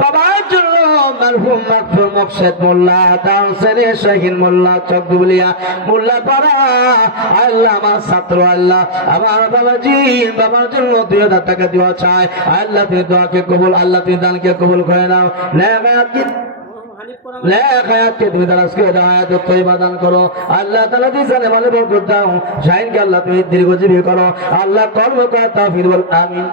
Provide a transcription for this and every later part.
বাবার জন্য মারহুম মাকফুর মুর্শেদ মোল্লা তাওসিরে শাহিন মোল্লা চকদুলিয়া মোল্লা পাড়া আল্লাহ আমার ছাত্র আল্লাহ আমার বাবাজি বাবার জন্য 2000 টাকা দেওয়া চাই আল্লাহ তুমি দোয়াকে কবুল আল্লাহ তুমি দানকে কবুল করে নাও নেকায়াতকে তুমি দারাজ করে দাও হায়াত তয়্যিবা দান করো আল্লাহ তাআলা তুমি জানে মানে বরকত দাও শাহিনকে আল্লাহ তুমি দীর্ঘজীবী করো আল্লাহ কর্ম করার তৌফিক বল আমিন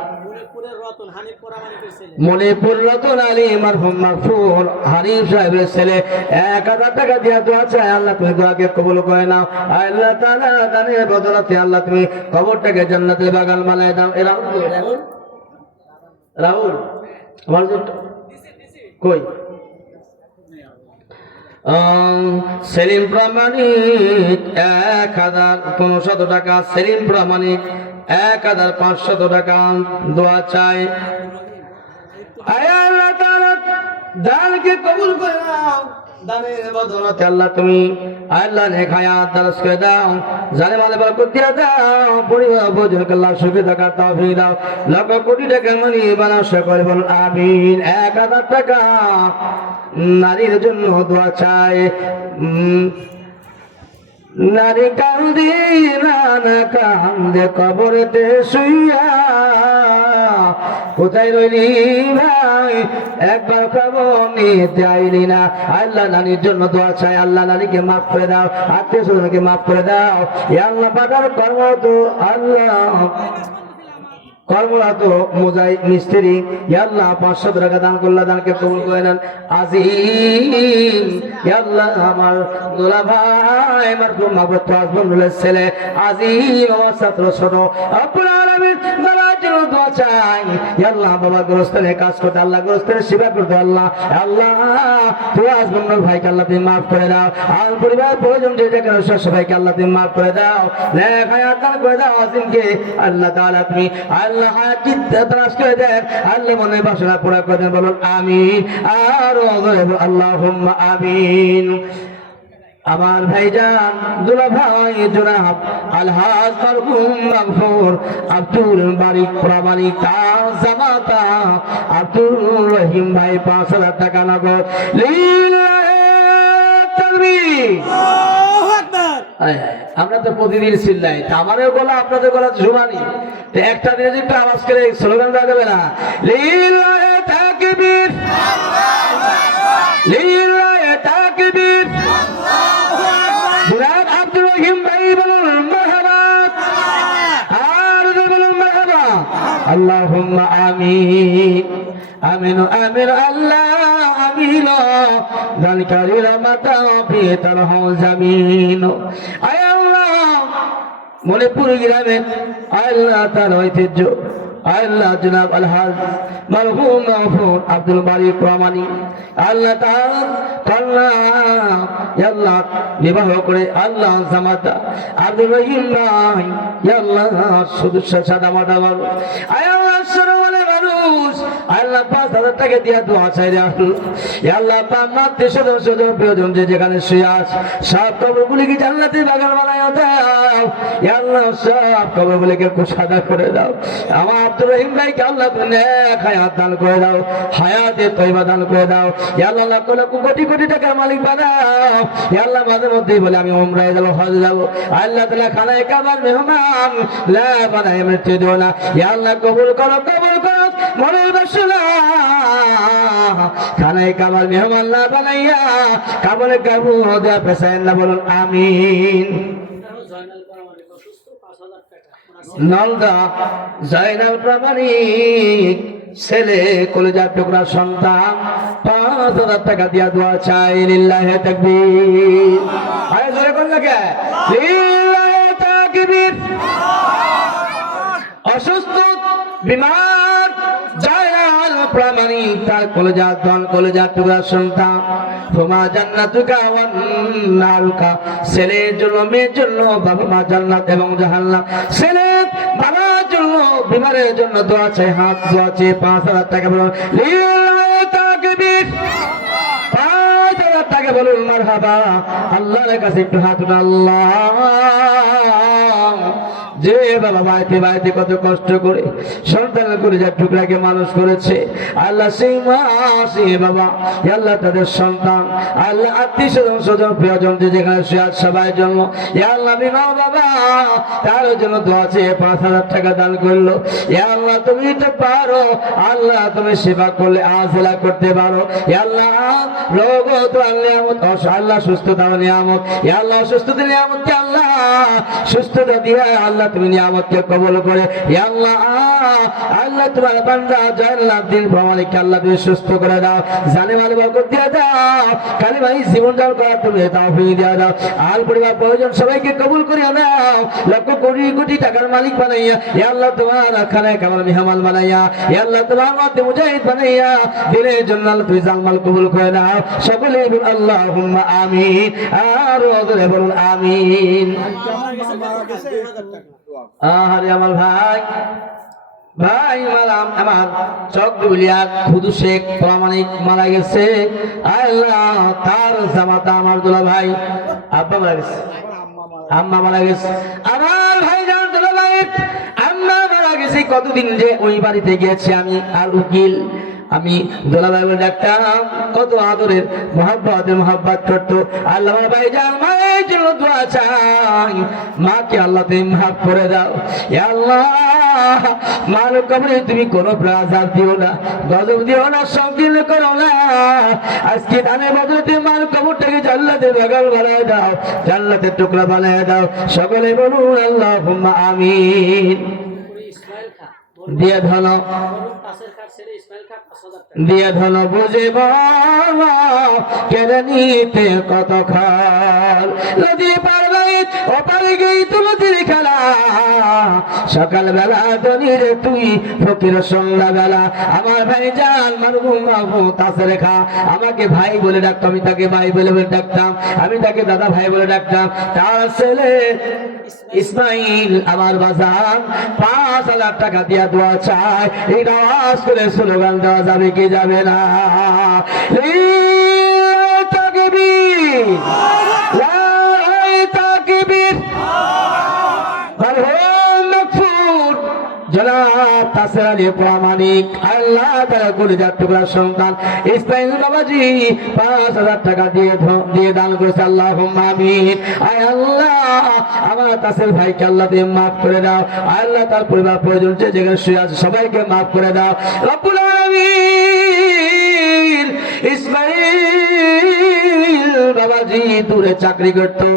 মনিপুর রতন আলী মারহুম মাগফুর হানিফ সাহেবের ছেলে 1000 টাকা দিয়ে দোয়া চাই আল্লাহ তুমি দোয়াকে কবুল করে নাও আল্লাহ তাআলা দানের বদলাতে আল্লাহ তুমি কবরটাকে জান্নাতের বাগান বানায় দাও এ রাহুল আমার কই সেলিম প্রামাণিক 1500 টাকা সেলিম প্রামাণিক 1500 টাকা দোয়া চাই আল্লাহ তাআলা দানকে কবুল করে নাও দানের বদৌলতে আল্লাহ তুমি আল্লাহ নেক হায়াত দারাজ করে দাও জানে মালে বরকত দিয়ে দাও পরিবার উপযোগী আল্লাহ সুখে থাকার তৌফিক দাও লক্ষ কোটি টাকা মানি বানাও সকলে বল আমিন 1000 টাকা নারীর জন্য দোয়া চাই নারী কান্দে নানা কান্দে কবরেতে শুইয়া কোথায় রইলি ভাই একবার খবর নিতে আইলি না আল্লাহ নারীর জন্য দোয়া চাই আল্লাহ নারীকে মাফ করে দাও আত্মীয় স্বজনকে মাফ করে দাও আল্লাহ পাঠার কর্ম তো আল্লাহ কর্মরত মুজাই মিস্ত্রি আল্লাহ 500 টাকা দান করলা দানকে কবুল করে নেন আজিম আল্লাহ আমার দোলা ভাই আমার মাহবুব আজমুলের ছেলে আজিম আমার ছাত্র ছোট রব্বুল আলামিন বাবার জন্য দোয়া চাই আল্লাহ বাবা গোরস্থানে কাজ করতে আল্লাহ গোরস্থানে সেবা করতে আল্লাহ আল্লাহ তুই আজমুল ভাইকে আল্লাহ তুমি মাফ করে দাও আর পরিবার প্রয়োজন যে যেখানে সবাইকে আল্লাহ তুমি মাফ করে দাও নেক হায়াত দান করে দাও আজিমকে আল্লাহ তাআলা তুমি আল্লাহ তারাশ করে দেন আল্লাহ মনে বাসনা পুরা করে দেন বলুন আমিন আর আল্লাহুম্মা আমিন আমার ভাইজান দুলা ভাই জনাব আলহাজ মারহুম মাগফুর আব্দুল বারিক প্রামাণিক তার জামাতা আব্দুল রহিম ভাই 5000 টাকা নগদ লিল্লাহি তাকবীর আল্লাহু আকবার আমরা তো প্রতিদিন চিল্লাই আমারও গলা আপনাদের গলা সমানই তো একটা দিনে যদি আওয়াজ করে স্লোগান দেওয়া যাবে না লিল্লাহি তাকবীর আল্লাহু আকবার লিল্লাহি তাকবীর আল্লাহু আকবার আব্দুল রহিম ভাই বলুন মারহাবা আর বলুন মারহাবা আল্লাহুম্মা আমিন আমিন আমিন আল্লাহ আমিন জানকারী রহমতা পিতার হও জামিন আয় আল্লাহ মনিপুর গ্রামে আল্লাহ তাআলা ঐতিহ্য আল্লাহ জনাব আলহাজ মারহুম মাগফুর আব্দুল বারিক প্রামাণিক আল্লাহ তাআলা কন্যা আল্লাহ বিবাহ করে আল্লাহ জামাতা আব্দুল রহিম ভাই আল্লাহ শুধু সাদা মাটা বলো আয় আল্লাহ সরওয়ালে মানুষ আল্লাহ 5000 টাকা দিয়া দোয়া চাই রে আল্লাহ পাক সদস্য প্রয়োজন যে যেখানে শুয়ে আছে সব কবরগুলিকে জান্নাতের বাগান বানায় দাও আল্লাহ সব কবরগুলিকে সাদা করে দাও আমার আব্দুর রহিম ভাইকে আল্লাহ নেক হায়াত দান করে দাও হায়াতে তয়্যিবা দান করে দাও আল্লাহ লাখ লাখ কোটি কোটি টাকার মালিক বানাও আল্লাহ মাঝে মধ্যেই বলে আমি উমরায় যাব হজ যাব আল্লাহ তাআলা খানায় কাবার মেহমান লা বানায় মৃত্যু দিও না আল্লাহ কবুল করো মনে বসলা খানায় কাবার মেহমান না বানাইয়া কাবরে কাবু দেয়া পেছায় না বলুন আমিন নলদা জাইনাল প্রামাণিক ছেলে কলেজার টুকরা সন্তান 5000 টাকা দিয়া দোয়া চাই লিল্লাহি তাকবীর আয় জোরে বল না কে লিল্লাহি তাকবীর অসুস্থ বিমার জাইনাল প্রামাণিক তার কলেজার টুকরা সন্তান তোমা জান্নাতুকা ওয়ান নারুকা ছেলের জন্য মেয়ের জন্য বাবা মা জান্নাত এবং জাহান্নাম ছেলে বাবার জন্য বিমারের জন্য দোয়া চাই হাত দোয়া চাই 5000 টাকা বলুন লিল্লাহি তাকবীর 5000 টাকা বলুন মারহাবা আল্লাহর কাছে একটু হাত উঠান আল্লাহ যে বাবা বাড়িতে বাড়িতে কত কষ্ট করে সন্তানের কলিজার টুকরাকে মানুষ করেছে আল্লাহ, সেই মা সেই বাবা আল্লাহ তাদের সন্তান আল্লাহ আত্মীয় স্বজন প্রিয়জন যেখানে সবাই জন্ম আল্লাহ মা বাবা তার জন্য দোয়া চেয়ে 5,000 টাকা দান করলো। আল্লাহ তুমি তো পারো, আল্লাহ তুমি সেবা করলে আজলা করতে পারো। আল্লাহ রোগ তো আল্লাহ সুস্থতা নিয়ামত, আল্লাহ সুস্থতা নিয়ামত, আল্লাহ সুস্থতা দিয়ে আল্লাহ তুমি নিয়ামতকে কবুল করে আল্লাহ আল্লাহ তোমার বান্দা জয়নুল আব্দিন ভ্রমণকে আল্লাহ তুমি সুস্থ করে দাও, জানে মাল বরকত দিয়ে দাও, কালী ভাই জীবন দাও করা তুমি তাওফিক দিয়ে দাও। আর পরিবার প্রয়োজন সবাইকে কবুল করিয়া নাও, লক্ষ কোটি কোটি টাকার মালিক বানাইয়া আল্লাহ তোমার খানায় কামাল মেহমান বানাইয়া আল্লাহ তোমার মধ্যে মুজাহিদ বানাইয়া দিনের জন্য আল্লাহ তুমি জানমাল কবুল করে নাও। সকলে বলুন আল্লাহুম্মা আমিন, আর ওদের বলুন আমিন। আরে আমার ভাই ভাই আমার চক দুলিয়া খুদু শেখ প্রামাণিক মারা গেছে। আল্লাহ তার জামাতা আমার দুলা ভাই আব্বা মারা গেছে, আম্মা মারা গেছে। আমার ভাই জান দুলা ভাই আম্মা মারা গেছে। কতদিন যে ওই বাড়িতে গিয়েছি আমি আর উকিল, আমি দুলাভাই বলে ডাকতাম, কত আদরের মোহাব্বত করতো। আল্লাহ ভাই জান মায়ের জন্য দোয়া চাই, মাকে আল্লাহ তুমি মাফ করে দাও। আল্লাহ মার কবরে তুমি কোনো প্রাজাব দিও না, গজব দিও না, সংকীর্ণ করো না। আজকে দানের বদলে মার কবরটাকে জান্নাতের বাগান বানায় দাও, জান্নাতের টুকরা বানায় দাও। সকলে বলুন আল্লাহুম্মা আমিন। দিয়ে ধন দিয়ে ধন বুঝে কেড়ে নিতে কত খাল, নদী পার ও পারে গেই তুলতির খেলা, সকাল বেলা দনির তুই ফকির সন্ধ্যা বেলা। আমার ভাই জান মারহুম বাবু তাসের খা আমাকে ভাই বলে ডাকতো, আমি তাকে ভাই বলে ডাকতাম, আমি তাকে দাদা ভাই বলে ডাকতাম। তার ছেলে ইসমাইল আমার বাজার 5,000 টাকা দিয়া দোয়া চায়। এই নামাজ করে স্লোগান দেওয়া যাবে কি যাবে না? তাকবীর, তাকবীর। জনাব তাসের আলী প্রামাণিক আল্লাহ তাআলা কলিজার টুকরা সন্তান ইসমাইল বাবাজি 5,000 টাকা দিয়ে দান করেছে। আল্লাহুম্মা আমিন। আয় আল্লাহ আমার তাসের ভাইকে আল্লাহ তুমি মাফ করে দাও, আল্লাহ তার পরিবার প্রয়োজন যেখানে শুয়ে আছে সবাইকে মাফ করে দাও রব্বুল আলামিন। ইসমাইল বাবাজি দূরে চাকরি করতো,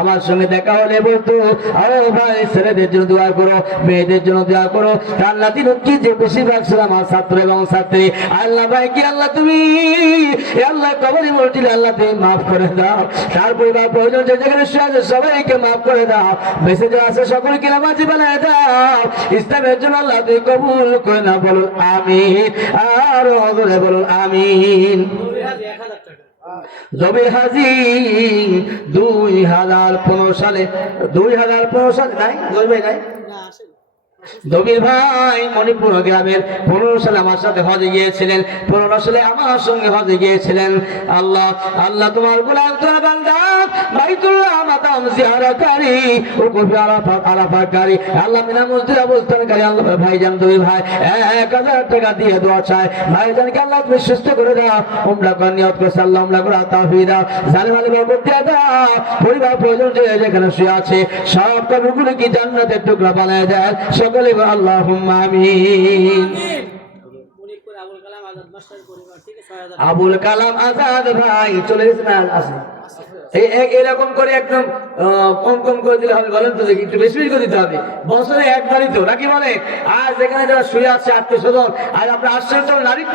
আমার সঙ্গে দেখা হলে বলতো আরে ভাই ছেলেদের জন্য দোয়া করো, মেয়েদের জন্য দোয়া করো। তার নাতি নকি যে বেশিরভাগ ছিল আমার ছাত্র এবং ছাত্রী। আল্লাহ ভাই কি আল্লাহ তুমি আল্লাহ কবরে বলছিলে আল্লাহ তুমি মাফ করে দাও, তার পরিবার প্রয়োজন যে যেখানে আছে সবাইকে মাফ করে দাও, বেঁচে যা আছে সকলকে নামাজি বানায় দাও, ইসলামের জন্য আল্লাহ তুমি কবুল করে না। বলুন আমিন, আর ওরে বলুন আমিন। জবির হাজি 2015 সালে 2015 সালে নাই জয় নাই দবির ভাই মণিপুর গ্রামের 15 সালে আমার সাথে হজে গিয়েছিলেন, 15 সালে আমার সঙ্গে হজে গিয়েছিলেন। আল্লাহ আল্লাহ তোমার গোলাম তোমার বান্দা বাইতুল্লাহ মাকাম জিয়ারতকারী ও কবি আরাফাতকারী আল্লাহ মিনা মসজিদ অবস্থানকারী আল্লাহ ভাইজান দবির ভাই 1000 টাকা দিয়ে দোয়া চায়। ভাইজানকে আল্লাহ তুমি সুস্থ করে দাও, উমরা করার নিয়ত করেছে আল্লাহ উমরা করার তৌফিক দাও, জানে মালে বরকত দিয়ে দাও, পরিবার প্রয়োজন যে যেখানে শুয়ে আছে সব কবরগুলো কি জান্নাতের টুকরা বানায় দেয়। সকলে আল্লাহুম্মা আমিন। আবুল কালাম আজাদ ভাই চলে গেছে না? আছে এরকম করে একদম কম কম করে দিলে হবে বলেন তো, দেখি একটু বেশি বেশি করে দিতে হবে। বছরে একবারই তো নাকি বলে? আজ এখানে যারা শুয়ে আছে আত্মীয়স্বজন, আর আপনারা আসছেন তো নারীর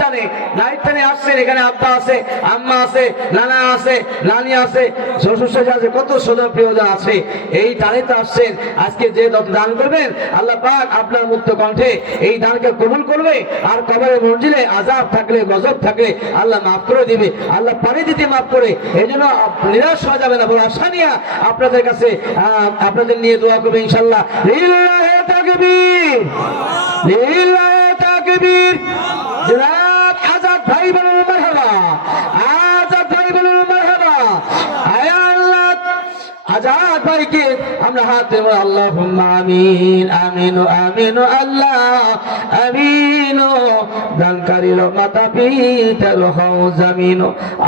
টানে আসছেন। এখানে আব্বা আছে, আম্মা আছে, নানা আছে, নানি আছে, শ্বশুর শাশুড়ি আছে, কত স্বজন প্রিয়জন আছে, এই টানে তো আসছেন। আজকে যে দান করবেন আল্লাহ পাক আপনার মুক্ত কণ্ঠে এই দানকে কবুল করবে, আর কবরে মঞ্জিলে আযাব থাকলে গজব থাকলে আল্লাহ মাফ করে দিবে, আল্লাহ পানি দিতে মাফ করে। এই জন্য নিরাশ হওয়া যাবে না, বড় আশা নিয়ে আপনাদের কাছে আপনাদের নিয়ে দোয়া করবে ইনশাআল্লাহ। লিল্লাহি তাকবীর, লিল্লাহি তাকবীর। জনাব আজাদ ভাই বলুন মারহাবা, আজাদ ভাই বলুন মারহাবা। আয় আল্লাহ আজাদ ভাইকে আমরা হাতে আল্লাহুম্মা আমিন আমিন আমিন আল্লাহ আমিন দানকারীর মাতা পিতার হও জামিন।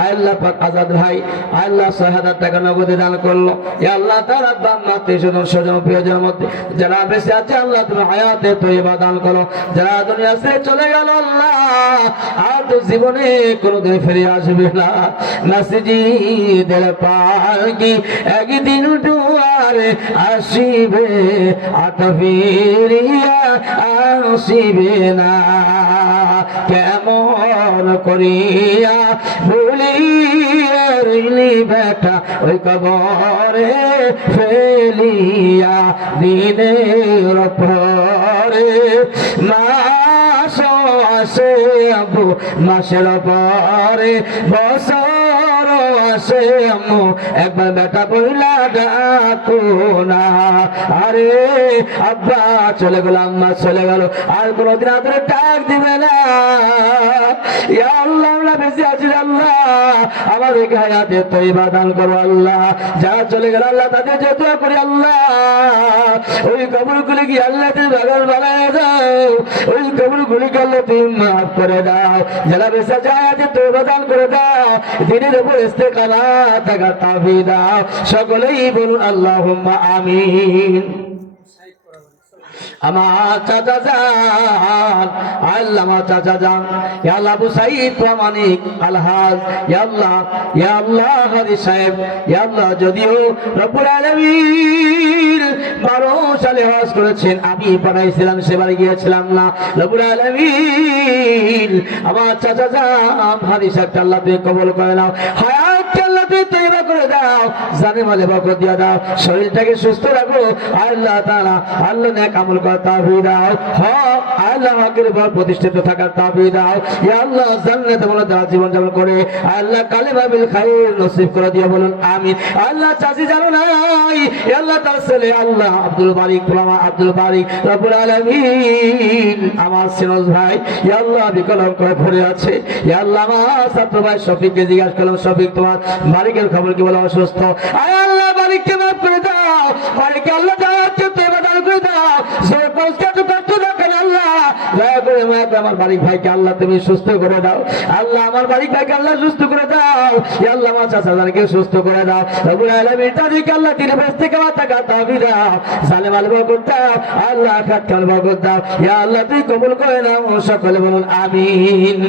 আল্লাহ পাক আজাদ ভাই আল্লাহ ৬০০০ টাকা নগদে দান করলো। ইয়া আল্লাহ তাআলা বাম্মাতে স্বজন প্রিয়জনের মধ্যে যারা বেঁচে আছে আল্লাহ তুমি হায়াতে তয়্যিবা দান করো। যারা দুনিয়া ছেড়ে চলে গেল আল্লাহ আর তো জীবনে কোনোদিন ফিরে আসবে না। মসজিদের পালকি একদিন দুয়ারে আসিবে আর ফিরিয়া আসিবে না। কেমন করিয়া ভুলিয়া রইলি বেটা ওই কবরে ফেলিয়া দিনের পরে মাস আসে আবু মাসের পরে বছর আসে আম্মু একবার বেটা বইলা ডাকো না। আরে আব্বা চলে গেল আম্মা চলে গেল আর কোনদিন আপনার ডাক দিবে না। ইয়া আল্লাহ আমরা বেঁচে আছি আল্লাহ আমাদেরকে হায়াতে তয়্যিবা দান করো আল্লাহ। যারা চলে গেল আল্লাহ তাদের যত করি আল্লাহ ওই কবরগুলি কি আল্লাহ তুমি বাগান বানায় দাও। ওই কবরগুলিকে আল্লাহ তুমি মাফ করে দাও। যারা বেঁচে আছে হায়াতে তয়্যিবা দান করে দাও। দিনের উপর ইস্তেকামাত থাকার তৌফিক দাও। সকলেই বলুন আল্লাহুম্মা আমিন। আমার চাচা যান আল্লাহ আমার চাচা যান ইয়া আল্লাহ আবু সাঈদ প্রামাণিক আলহাজ ইয়া আল্লাহ হাজি সাহেব ইয়া আল্লাহ যদিও রব্বুল আলামিন 12 সালে হজ করেছেন আমি পাঠাইছিলাম সেবারে গিয়েছিলাম না। রব্বুল আলামিন আমার চাচা যান হাজি সাহেবকে আল্লাহ তুমি কবুল করে নাও। হায়াতকে আল্লাহ তুমি তয়্যিবা করে দাও। জানে মালে বরকত দিয়ে দাও। শরীরটাকে সুস্থ রাখো আল্লাহ তাআলা। আল্লাহ নেক আমল করার তৌফিক দাও। হক আল্লাহ হকের উপর প্রতিষ্ঠিত থাকার তৌফিক দাও। ইয়া আল্লাহ জান্নাতে বলে দাও জীবন যাপন করে আল্লাহ কালিমা বিল খায়র নসিব করে দিও বলুন আমিন। আল্লাহ চাচি জানো নাই ইয়া আল্লাহ তার ছেলে আল্লাহ আব্দুল বারিক গোলাম আব্দুল বারিক রব্বুল আলামিন আমার সিনোজ ভাই ইয়া আল্লাহ বিকলম করে পড়ে আছে। ইয়া আল্লাহ আমার ছাত্র ভাই শফিককে জিজ্ঞাসা করলাম শফিক তোমার বারিকের খবর কি বলে অসুস্থ। আয় আল্লাহ বারিককে মাফ করে দাও। বারিককে আল্লাহ দাওয়াতকে তয়্যিবা দান করে দাও। সে কষ্ট কষ্ট দেখেন আল্লাহ দয়া করে আমার বারিক ভাইকে আল্লাহ তুমি সুস্থ করে দাও। আল্লাহ আমার বারিক ভাইকে আল্লাহ সুস্থ করে দাও। ইয়া আল্লাহ আমার চাচা জানকে সুস্থ করে দাও। রব্বুল আলামিন তাদেরকে আল্লাহ দিনে বেঁচে থাকা থাকা তৌফিক দাও। জালেম আল বরকত দাও আল্লাহ আখিরাত কাল বরকত দাও। ইয়া আল্লাহ তুমি কবুল করে নাও। সকলে বলুন আমিন।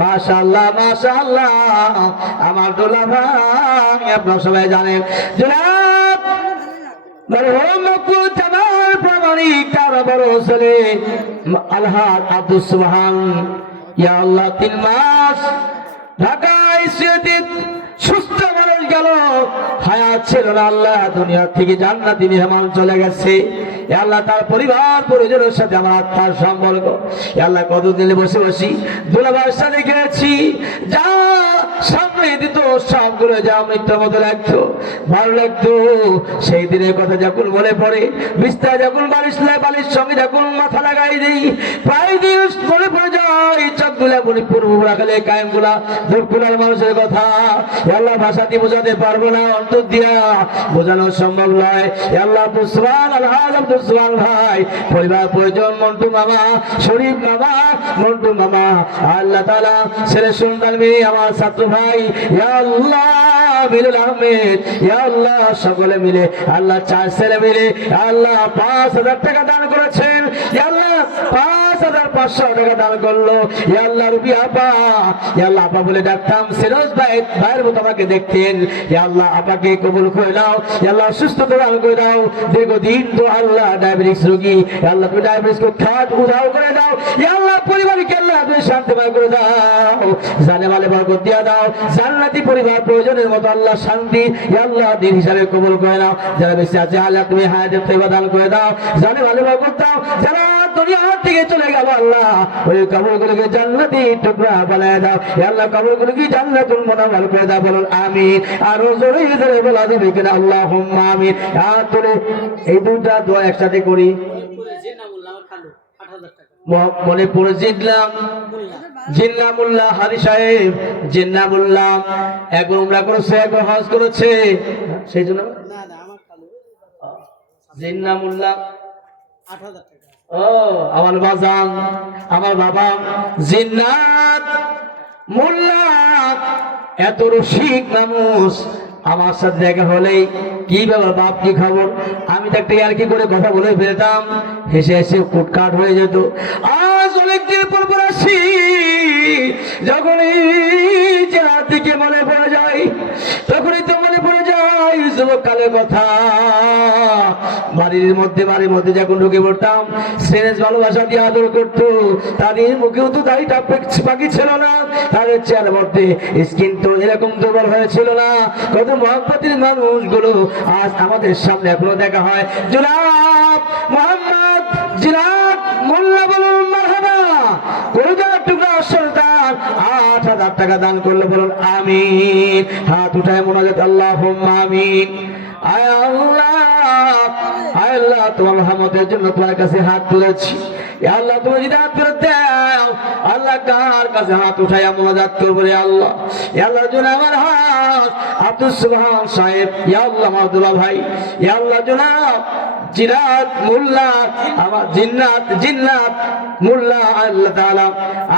মাশাআল্লাহ মাশাআল্লাহ আমার দোলা ভাই আপনারা সবাই জানেন জনাব মরহুম মকবুল জামাল প্রামাণিক তার বড় ছেলে আলহাজ আব্দুস সুবহান ইয়া আল্লাহ 3 মাস ঢাকায় স্মৃতিত সুস্থ মানুষ গেল হায়াত ছিল না আল্লাহ দুনিয়া থেকে জান্নাতি মেহমান চলে গেছে। আল্লাহ তার পরিবার পরিজনের সাথে আমার আত্মার সম্পর্ক আল্লাহ কতদিন বসে বসি দুলাভাইয়ের সাথে গেছি যা সামনে দিত সবগুলো যা মৃত্যুর মতো লাগতো ভালো লাগতো। সেই দিনের কথা যখন মনে পড়ে বিস্তার যখন বালিশ সঙ্গে যখন মাথা লাগাই দিই প্রায় দিন মনে পড়ে যায় চোখগুলা মণিপুর রাখালে কায়েমগুলা দুঃখগুলার মানুষের কথা আল্লাহ ভাষা দিয়ে বোঝাতে পারবো না অন্তর দিয়া বোঝানো সম্ভব নয়। আল্লাহ আব্দুল সুবহান আলহাজ আব্দুল সুবহান ভাই পরিবার পরিজন মন্টু মামা শরীফ মামা মন্টু মামা আল্লাহ তাআলা ছেলে সুন্দর মেয়ে আমার ছাত্র ভাই ইয়া আল্লাহ বিলুল আহমেদ ইয়া আল্লাহ সকলে মিলে আল্লাহ 4 ছেলে মিলে আল্লাহ 5000 টাকা দান করেছেন। ইয়া আল্লাহ 5500 টাকা দান করলো। ইয়া আল্লাহ রুবি আপা ইয়া আল্লাহ আপা বলে ডাকতাম সিরাজ ভাই ভাইয়ের মতো আমাকে দেখতেন। ইয়া আল্লাহ আপাকে কবুল করে নাও। ইয়া আল্লাহ সুস্থতা দান করে দাও। দীর্ঘদিন তো আল্লাহ ডায়াবেটিস রোগী ইয়া আল্লাহ তুমি ডায়াবেটিসকে খাট উধাও করে দাও। ইয়া আল্লাহ পরিবারকে আল্লাহ তুমি শান্তিময় করে দাও। জানে মালে বরকত দিয়া দাও। জান্নাতি পরিবার প্রয়োজনের মতো আল্লাহ শান্তি ইয়া আল্লাহ দিন হিসাবে কবুল করে নাও। যারা বেঁচে আছে আল্লাহ তুমি হায়াতে তয়্যিবা দান করে দাও। জানে মালে বরকত দাও। যারা দুনিয়া থেকে চলে গেল আল্লাহ ওই কবরগুলোকে জান্নাতি টুকরা বানায় দাও। ইয়া আল্লাহ কবরগুলোকে জান্নাতুল মুনাওয়ার করে দাও বলুন আমিন। আর জোরে জোরে বলা যাবে কিনা আল্লাহুম্মা আমিন। আর তোরে এই দুটো দোয়া একসাথে করি। মনে পড়ে জিতলাম জিন্না মোল্লা হারি সাহেব, জিন্না মোল্লা একবার উমরা করেছে, একবার হজ করেছে, সেই জন্য জিন্না মোল্লা। ও আমার বাজান, আমার বাবা জিন্নাত মোল্লা এত রসিক মানুষ, আমার সাথে দেখা হলেই কি ব্যাপার বাপ কি খবর, আমি তো একটা আর কি করে কথা বলে ফেলতাম, হেসে হেসে কুটকাট হয়ে যেত। আজ অনেকদিন পর আসি, যখনই জেলার দিকে মনে পড়ে যায়, তখনই তো মনে পড়ে যায় যুবককালের কথা। বাড়ির মধ্যে যখন ঢুকে পড়তাম, স্নেহ ভালোবাসা দিয়ে আদর করতো, তাদের মুখেও তো দাড়িটা বাকি ছিল না, তাদের চেয়ারের মধ্যে স্কিন তো এরকম দুর্বল হয়েছিল না। কত মহব্বতের মানুষগুলো আজ আমাদের সামনে এখনো দেখা হয়। জনাব মোহাম্মদ জিনাত মোল্লা বলুন মারহাবা, কলিজার টুকরা সুলতান ৮,০০০ টাকা দান করলে বলুন আমিন। হাত উঠায় মোনাজাত আল্লাহুম্মা আমিন। আয় আল্লাহ, আয় আল্লাহ, তোমার রহমতের জন্য তোমার কাছে হাত তুলেছি। আল্লাহ তুমি যদি হাত তুলে দাও, আল্লাহ কার কাছে হাত উঠাইয়া মোনাজাত করবো রে আল্লাহ। আল্লাহ জন্য আমার হাত আব্দুল সুবহান সাহেব, ইয়া আল্লাহ আমার দুলা ভাই, ইয়া আল্লাহ জনাব জিনাত মোল্লা, আমার জিন্নাত মোল্লা, আল্লাহ তাআলা,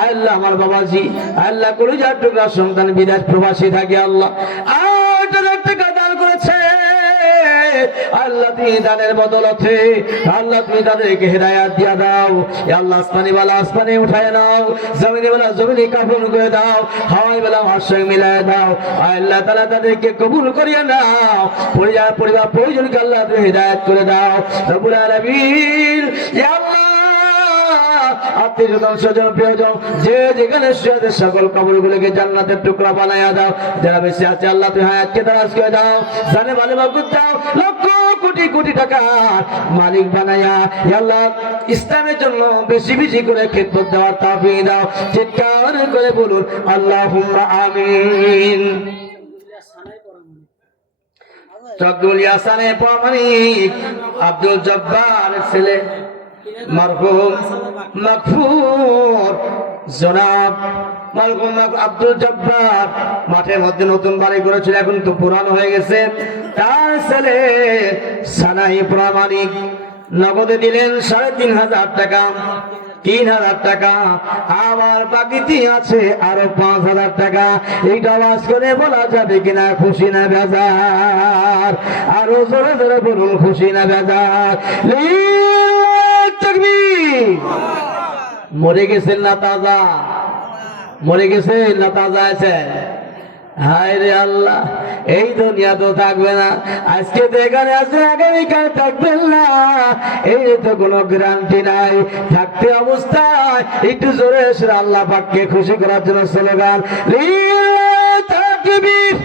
আল্লাহ আমার বাবাজি, আল্লাহ কলিজার টুকরা সন্তান বিদেশ প্রবাসী থাকে, আল্লাহ ৮,০০০ টাকা দান করেছে। আল্লাহ তুমি দানের বদলতে আল্লাহ তুমি তাদেরকে হেদায়াত দিয়া দাও। আল্লাহ আসমানি ওয়ালা আসমানে উঠায় নাও, জমিনে ওয়ালা জমিনে কাফন করে দাও, হাওয়াই ওয়ালা হাওয়ার সঙ্গে মিলায় দাও। আল্লাহ তাআলা তাদেরকে কবুল করিয়া নাও, পরিবার পরিজনকে আল্লাহ তুমি হেদায়াত করে দাও রব্বুল আলামিন। ইয়া আল্লাহ আত্মীয় স্বজন প্রিয়জন যে যেখানে শুয়ে সকল কবরগুলোকে জান্নাতের টুকরা বানায়া দাও। যারা বেঁচে আছে আল্লাহ তুমি হায়াতকে দারাজ করে দাও, জানে ভালো বাগুত দাও, লক্ষ কোটি কোটি টাকার মালিক বানায়া আল্লাহ ইসলামের জন্য বেশি বেশি করে খেদমত দেওয়ার তৌফিক দাও। চিৎকার করে বলুন আল্লাহুম্মা আমিন। আব্দুল ইয়াসানে প্রামাণিক আব্দুল জব্বার ছেলে মরহুম মাগফুর জনাব মরহুম আব্দুল জব্বার মাঠের মধ্যে নতুন বাড়ি করেছিল, এখন তো পুরানো হয়ে গেছে। তার ছেলে সানাই প্রামাণিক নগদে দিলেন ৩,৫০০ টাকা, ৩,০০০ টাকা, আমার বাকিতে আছে আরো ৫,০০০ টাকা। এইটা আওয়াজ করে বলা যাবে কিনা খুশি না বেজার? আরো জোরে জোরে বলুন খুশি না বেজার? মরে গেছেন না তাজা? মরে গেছেন না তাজা আছেন? হায় রে আল্লাহ, এই দুনিয়া তো থাকবে না, আজকে তো এখানে আছে আগামীকাল থাকবেন না, এই তো কোনো গ্যারান্টি নাই। থাকতে অবস্থায় একটু জোরে এসে আল্লাহ পাককে খুশি করার জন্য স্লোগান তাকবীর,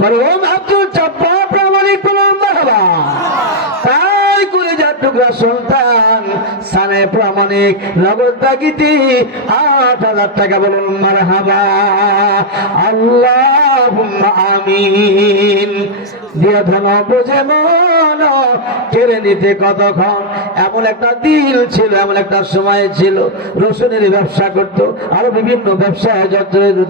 মরহুম আব্দুল জব্বার প্রামাণিক বলুন মারহাবা। তাই কলিজার টুকরা সন্তান সানে প্রামাণিক নগদ বাকিতে ৮,০০০ টাকা বলুন মারহাবা আল্লাহুম্মা আমিন। দিয়া ধন বুঝে মন কেড়ে নিতে কতক্ষণ, এমন একটা দিন ছিল, এমন একটা সময় ছিল, রসুনের ব্যবসা করত, আরো বিভিন্ন ব্যবসায়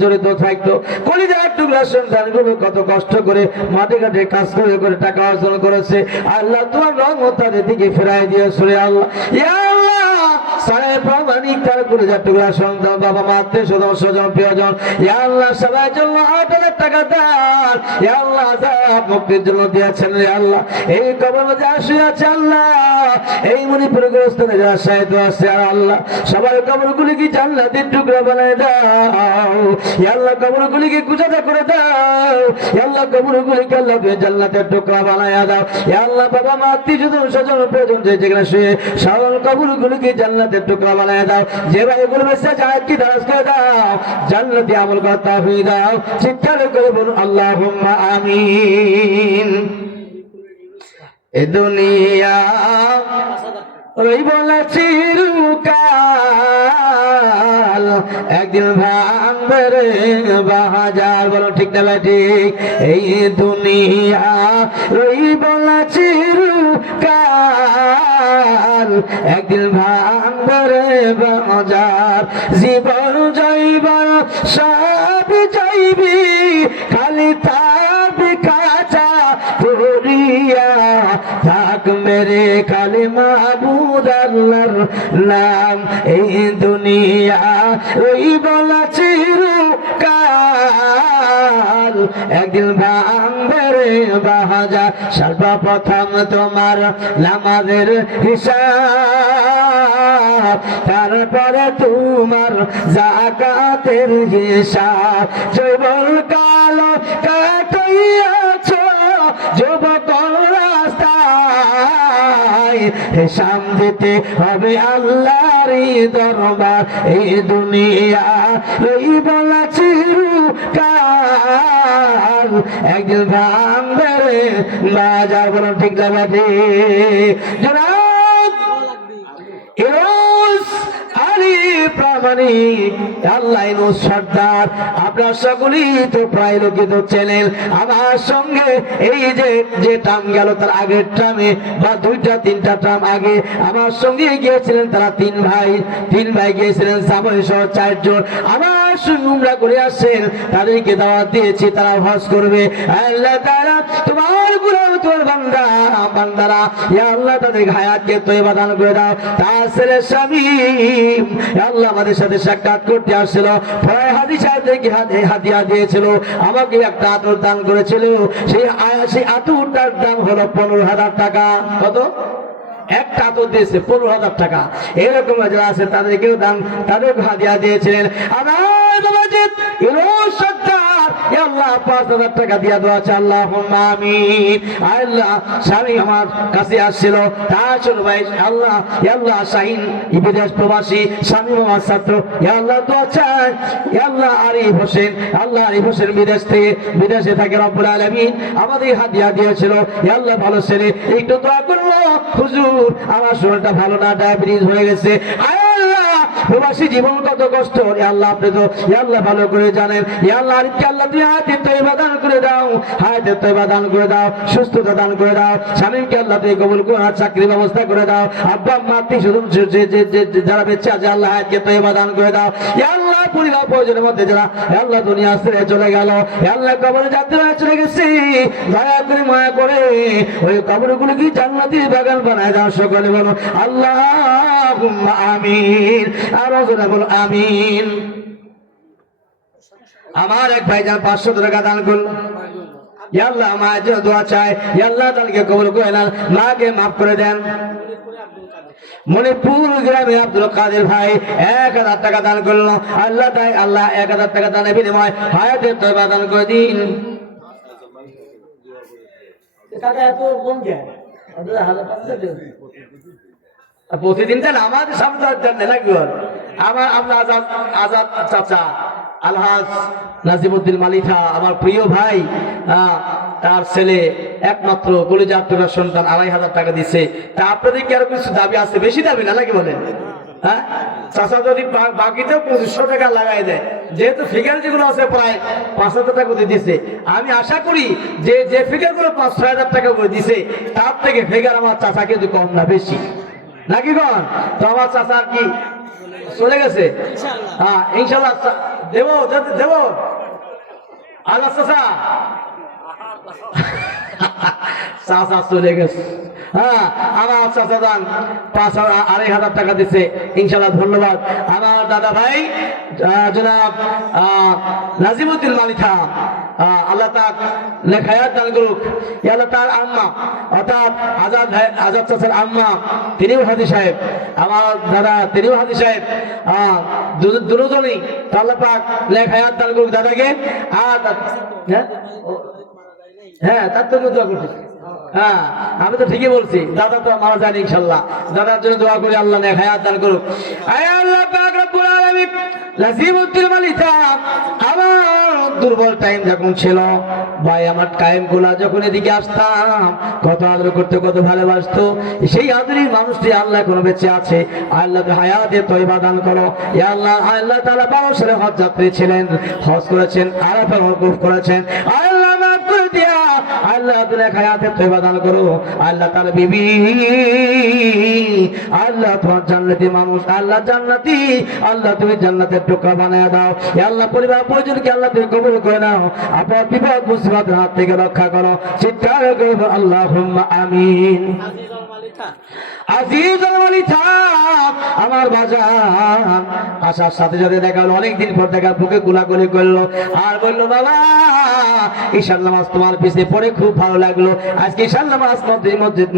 জড়িত থাকতো। কলিজার টুকরা সন্তানগুলো কত কষ্ট করে মাঠে ঘাটে কাজ করে করে টাকা অর্জন করেছে, আল্লাহ তোমার রহমত তাদের দিকে ফেরাই দিয়েছে আল্লাহ। ইয়া আল্লাহ সারে প্রামাণিক তার কলিজার টুকরা সন্তান বাবা মা আত্মীয় স্বজন প্রিয়জন, ইয়া আল্লাহ সবার জন্য ৮,০০০ টাকা দান, ইয়া আল্লাহ আযাব মুক্তির জন্য দিয়েছেন রে আল্লাহ। এই কবর মধ্যে আসে আছে আল্লাহ, এই মণিপুরগ্রস্থানে যারা শাহিদ আছে আল্লাহ, সবার কবরগুলিকে জান্নাতের টুকরা বানায় দাও, ইয়া আল্লাহ কবরগুলিকে কুচাটা করে দাও, ইয়া আল্লাহ কবরগুলিকে আল্লাহ জান্নাতের টুকরা বানায় দাও, ইয়া আল্লাহ বাবা মা আত্মীয় স্বজন প্রিয়জন যে যেখানে শুয়ে সকল কবরগুলিকে জান্নাতের টুকরা বানায় দাও। যে ভাইগুলো বেঁচে আছে আয়াতকে দারাজ করে দাও, জান্নাতি আমল করার তৌফিক দাও। চিৎকার করে বলুন আল্লাহুম্মা আমিন। এ দুনিয়া রইব না চিরকাল, একদিন ভাঙবে রে বাজার, বলো ঠিক না ঠিক? এই দুনিয়া রইব না চিরকাল, একদিন ভাঙবে রে বাজার জীবন যাইবার সব যাইবি খালি তাবি কাঁচা করিয়া থাক মেরে খালি মাহবুব আল্লাহর নাম এই দুনিয়া ওই বলা চিরকাল একদিন ভাঙবে রে বাজার সর্বপ্রথম তোমার নামাজের হিসাব তারপরে তোমার যাকাতের হিসাব যৌবন কাল কাটাইয়াছ যুবক রাস্তায় হিসাব দিতে হবে আল্লাহর দরবার এই দুনিয়া এই বলা চিরকাল একদিন ভাঙবে রে বাজার বলো ঠিক যাবে জনাব ইরোজ আলী প্রামাণিক আল্লাহ সর্দার আপনার সকলেই তো প্রায় লোকিত চ্যানেল আমার সঙ্গে এই যে ট্রাম গেল তার আগের ট্রামে বা দুইটা তিনটা ট্রাম আগে আমার সঙ্গে গিয়েছিলেন তারা তিন ভাই গিয়েছিলেন সামনে সহ 4 জন আমার সঙ্গে উমরা করে আসছেন তাদেরকে দাওয়াত দিয়েছি তারা হজ করবে আল্লাহ তাআলা তোমার গুনাহ তোমার বান্দারা ইয়া আল্লাহ তাদের হায়াতকে তয়বা দান করে দাও তার ছেলে শামীম আল্লাহ আমাদের সাথে সাক্ষাৎ করতে আসছিল প্রায় হাদি সাহেবকে হাদিয়া দিয়েছিল আমাকে একটা আতর দান করেছিল সেই আতরটার দাম হলো 15,000 টাকা কত একটা আতর দিয়েছে 15,000 টাকা এরকম যারা আছে তাদেরকেও দান তাদেরকে হাদিয়া দিয়েছিলেন আমার বাবাজিৎ ইরোজ সর্দার আল্লাহ 5,000 টাকা দিয়া দেওয়া আছে আল্লাহুম্মা আমিন আল্লাহ স্বামী আমার কাছে আসছিল তার ছোট ভাই আল্লাহ শাহিন বিদেশ প্রবাসী স্বামী আমার ছাত্র আল্লাহ দোয়া চাই আল্লাহ আরিফ হোসেন বিদেশে থাকে রব্বুল আলামিন আমাদের হাদিয়া দিয়েছিল আল্লাহ ভালো ছেলে একটু দোয়া করবো হুজুর আমার শরীরটা ভালো না ডায়াবেটিস হয়ে গেছে প্রবাসী জীবন কত কষ্ট আল্লাহ আপনি তো আল্লাহ ভালো করে জানেন আল্লাহ আরিফকে আল্লাহ তুমি হায়াতের তয়বা দান করে দাও হায়াতের তয়বা দান করে দাও সুস্থতা দান করে দাও স্বামীকে আল্লাহ তুমি কবুল করে চাকরির ব্যবস্থা করে দাও আব্বা আম্মা যারা বেঁচে আছে আল্লাহ হায়াতকে তয়বা দান করে দাও আল্লাহ পরিবার পরিজনের মধ্যে যারা আল্লাহ দুনিয়া ছেড়ে চলে গেল আল্লাহ কবরে যাত্রা চলে গেছে দয়া করে মায়া করে ওই কবরগুলো কি জান্নাতের বাগান বানায় দাও সকলে বলো আল্লাহুম্মা আমিন আরো জোরে বলো আমিন আমার এক ভাইজান 500 টাকা দান করল আল্লাহ আমার জন্য দোয়া চাই আল্লাহ তাকে কবুল করে নেন মাকে মাফ করে দেন মণিপুর গ্রামে আব্দুল কাদের ভাই 1000 টাকা দান করলো আল্লাহ তাই আল্লাহ 1000 টাকা দানের বিনিময়ে হায়াতের তয়বা দান করে দিন টাকা এত কম কেন প্রতিদিন তো আমাদের সামনে লাগবে আমার আপনার আজাদ চাচা আলহাজ নাজিমউদ্দিন মালিথা আমার প্রিয় ভাই তার ছেলে একমাত্র কলিজা আত্মীয় সন্তান 2,500 টাকা দিছে তা আপনাদের কি আরো কিছু দাবি আছে বেশি দাবি না নাকি বলেন হ্যাঁ চাচা যদি বাকিতেও 2500 টাকা লাগাই দেয় যেহেতু ফিগার যেগুলো আছে প্রায় 5,000 টাকা করে দিছে আমি আশা করি যে ফিগার গুলো 5,000 টাকা করে দিছে তার থেকে ফিগার আমার চাচা কিন্তু কম না বেশি নাকি কন তো আমার চাচা কি চলে গেছে হ্যাঁ ইনশাল্লাহ দেব আল্লাহ চাচা চাচা চলে গেছে হ্যাঁ আমার চাচা দান 2,500 টাকা দিচ্ছে ইনশাল্লাহ ধন্যবাদ আমার দাদা ভাই জনাব নাজিমউদ্দিন মালিথা আল্লাহ তাআলা নেখায়াত দান করুক আল্লাহ তার আম্মা অর্থাৎ আজাদ চাচার আম্মা তিনিও হাজী সাহেব আমার দাদা তিনিও হাজী সাহেব দুজনই আল্লাহ পাক নেখায়াত দান করুক দাদাকে আর হ্যাঁ তার তো দোয়া করছি হ্যাঁ আমি তো ঠিকই বলছি দাদা তো মারা যান ইনশাল্লাহ দাদার জন্য দোয়া করি আল্লাহ নেক হায়াত দান করুক আয় আল্লাহ পাক রব্বুল আলামিন নাজিমউদ্দিন মালিথা আমার দুর্বল টাইম যখন ছিল ভাই আমার কায়েম গোলা যখন এদিকে আসতাম কত আদর করতে কত ভালোবাসতো সেই আদরের মানুষটি আল্লাহ কোনো বেঁচে আছে আল্লাহ হায়াতে তয়বা দান করো ইয়া আল্লাহ আল্লাহ তাআলা 12 সালে হজ যাত্রী ছিলেন হজ করেছেন আরাফা ওয়াকুফ করেছেন আল্লাহ মাফ করে দিয়া আল্লাহ তুমি হায়াতে তয়বা দান করো আল্লাহ তাআলা বিবি আল্লাহ তোমার জান্নাতি মানুষ, আল্লাহ জান্নাতি, আল্লাহ তুমি জান্নাতের টুকরা বানায় দাও। আল্লাহ পরিবার পরিজনকে আল্লাহ তুমি কবুল করে নাও, আপদ বিপদ মুসিবতের হাত থেকে রক্ষা করো। চিৎকার করে আল্লাহুম্মা আমিন। আজিজুল ওয়ালি থাক আমার বাজান আসার সাথে সাথে দেখা হলো, অনেকদিন পর দেখা, বুকে গুলাগুলি করলো আর বললো বাবা ঈশার নামাজ তোমার পিছনে পড়ে খুব ভালো লাগলো, আজকে ঈশার নামাজ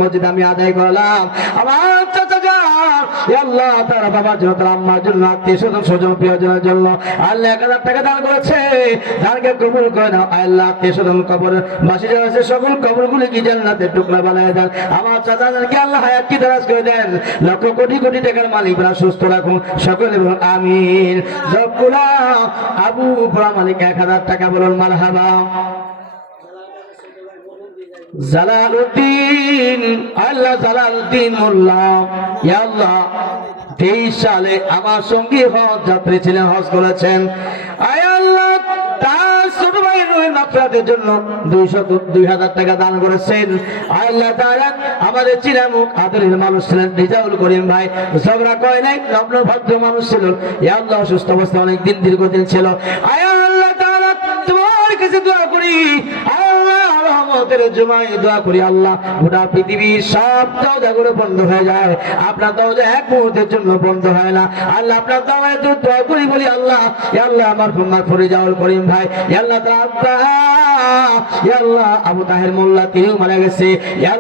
মসজিদ আমি আদায় করলাম। আমার চাচা যান আল্লাহ তারা বাবার জন্য, তার আম্মার জন্য, আত্মীয় স্বজন স্বজন প্রিয়জনের জন্য আল্লাহ 1000 টাকা দান করেছে, দানকে কবুল করে নাও আল্লাহ। আত্মীয় স্বজন কবর বাসী যারা আছে সকল কবরগুলি কি জান্নাতের টুকরা বানায় দেন। আমার চাচা যানকে আল্লাহ হায়াত কি দারাজ করে দেন, লক্ষ কোটি কোটি টাকার মালিকরা সুস্থ রাখুন সকলে বলুন আমিন। জবগুলা আবু বুড়া মালিক 1000 টাকা বলুন মারহাবা। জালালউদ্দিন আল্লাহ জালালউদ্দিন মোল্লা ইয়া আল্লাহ 23 সালে আমার সঙ্গী হজ যাত্রী ছিলেন, হজ করেছেন। আয় আল্লাহ তার ছোট ভাই রুহের মাগফিরাতের জন্য 2000 টাকা দান করেছেন। আল্লাহ তাআলা আমাদের চিরামুখ আদরের মানুষ ছিলেন রিজাউল করিম ভাই, ঝগড়া কয় নাই, নম্র ভদ্র মানুষ ছিলেন। ইয়া আল্লাহ সুস্থ অবস্থা অনেক দিন দীর্ঘদিন ছিল। আয় আল্লাহ তাআলা তোমার কাছে দোয়া করি, আল্লাহ রহমতের জুমায় দোয়া করি আল্লাহ গোটা পৃথিবীর সব দরজাগুলো বন্ধ হয়ে যায়, আপনার দরজা এক মুহূর্তের জন্য বন্ধ হয় না। আল্লাহ আপনার দরজায় দোয়া করি বলি আল্লাহ ইয়া আল্লাহ আমার ফরিজাউল করিম ভাই ইয়া আল্লাহ তাআলা ইয়া আল্লাহ আবু তাহের মোল্লা তিনিও মারা গেছে, ইয়া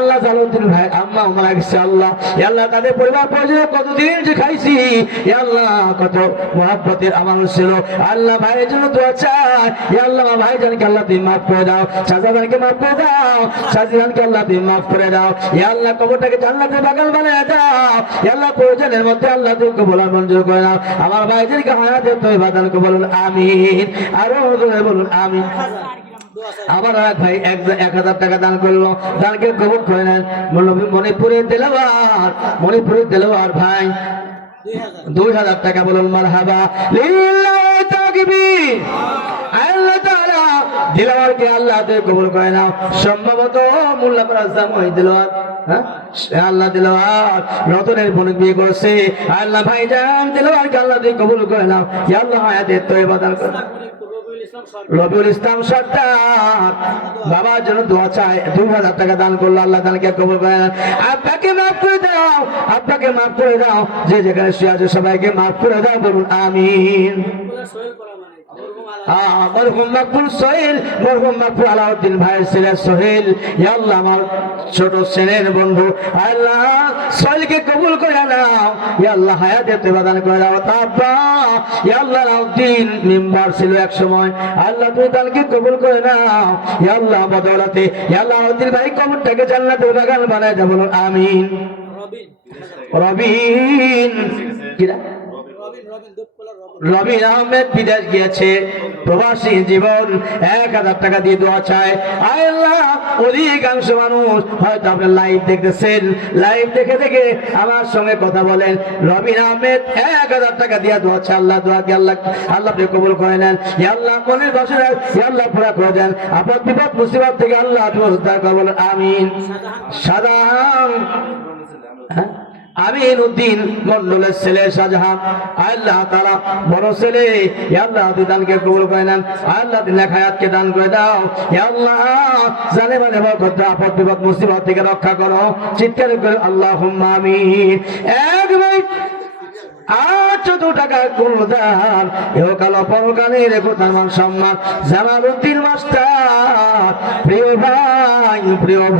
আল্লাহ জালালউদ্দিন ভাই আম্মা মারা গেছে আল্লাহ, ইয়া আল্লাহ তাদের পরিবার পরিজন কতদিন যে খাইছি, ইয়া আল্লাহ কত মহব্বতের আমার ছিল আল্লাহ। ভাইয়ের জন্য দোয়া চাই, ইয়া আল্লাহ ভাইজানকে আল্লাহ তুমি মাফ করে দাও, চাচাজানকে মাফ করে দাও, চাচিজানকে আল্লাহ তুমি মাফ করে দাও। ইয়া আল্লাহ কবরটাকে জান্নাতের বাগান বানিয়ে দাও, ইয়া আল্লাহ প্রয়োজনের মধ্যে আল্লাহ তুমি কবুল মঞ্জুর করে দাও। আমার ভাইদেরকে হায়াতের তয়বা দান করে বলুন আমিন, আরো জোরে বলুন আমিন। আবার এক ভাই 1000 টাকা দান করলো, দানকে কবুল করে নেন। মণিপুরের দেলোয়ার ভাই 2000 টাকা বলুন মারহাবা। লিল্লাহি তাকবীর। আল্লাহ তাআলা দিলওয়ারকে আল্লাহ তে কবুল করে নাও। সম্ভবত মোল্লাপাড়া জামাই দিলওয়ার, হ্যাঁ আল্লাহ দিলওয়ার নতুনের বোন বিয়ে করেছে, আল্লাহ ভাইজান দিলওয়ারকে আল্লাহ তে কবুল করে নাও। ইয়া আল্লাহ হায়াতের তয়বা দান করুন। রবিউল ইসলাম সর্দার বাবার জন্য দোয়া চাই, 2000 টাকা দান করলো, আল্লাহ তাআলাকে কবুল করে নেন। আপনাকে মাফ করে দাও, আপনাকে মাফ করে দাও, যে যেখানে শুয়ে আছে সবাইকে মাফ করে দাও বলুন আমিন। মরহুম মাকবুল সোহেল, মরহুম মাকবুল আলাউদ্দিন ভাইয়ের ছেলে সোহেল, ইয়া আল্লাহ আমার ছোট ছেলের বন্ধু আল্লাহ সোহেলকে কবুল করে নাও, ইয়া আল্লাহ হায়াতের তয়বা দান করে দাও। তাব্বা ইয়া আল্লাহ আলাউদ্দিন মেম্বার ছিল এক সময়, আল্লাহ তুমি তাকে কবুল করে নাও, ইয়া আল্লাহ বদৌলতে ইয়া আল্লাহ আলাউদ্দিন ভাই কবরটাকে জান্নাতের বাগান বানায় দাও বলুন আমিন। রবিন কিরা রবিন আহমেদ বিদেশ গিয়েছে, প্রবাসী জীবন 1000 টাকা দিয়ে দোয়া চায়। আল্লাহ অধিকাংশ মানুষ হয়তো আপনি লাইভ দেখতেছেন, লাইভ দেখে দেখে আমার সঙ্গে কথা বলেন। রবিন আহমেদ 1000 টাকা দিয়ে দোয়া চায়, আল্লাহ দোয়া দিয়ে আল্লাহ আপনি কবুল করে নেন। ইয়া আল্লাহ মনের বাসনা ইয়া আল্লাহ পুরা করে দেন, আপদ বিপদ মুসিবত থেকে আল্লাহ আপনি উদ্ধার করে বলেন আমিন। সাদাম আমিন উদ্দিন মন্ডলের ছেলে শাহজাহান, আল্লাহ তাআলা বড় ছেলে, ইয়া আল্লাহ তুই দানকে কবুল করে নেন, আল্লাহ তুই হায়াতকে দান করে দাও, ইয়া আল্লাহ জালেমানে বরকত আপদ বিপদ মুসিবত থেকে রক্ষা করো। চিৎকার করে আল্লাহুম্মা আমিন। এক ভাই 800 টাকা অনুদান, ইহকাল পরকালে রেখো তার মান সম্মান। জামালউদ্দিন মাস্টার প্রিয়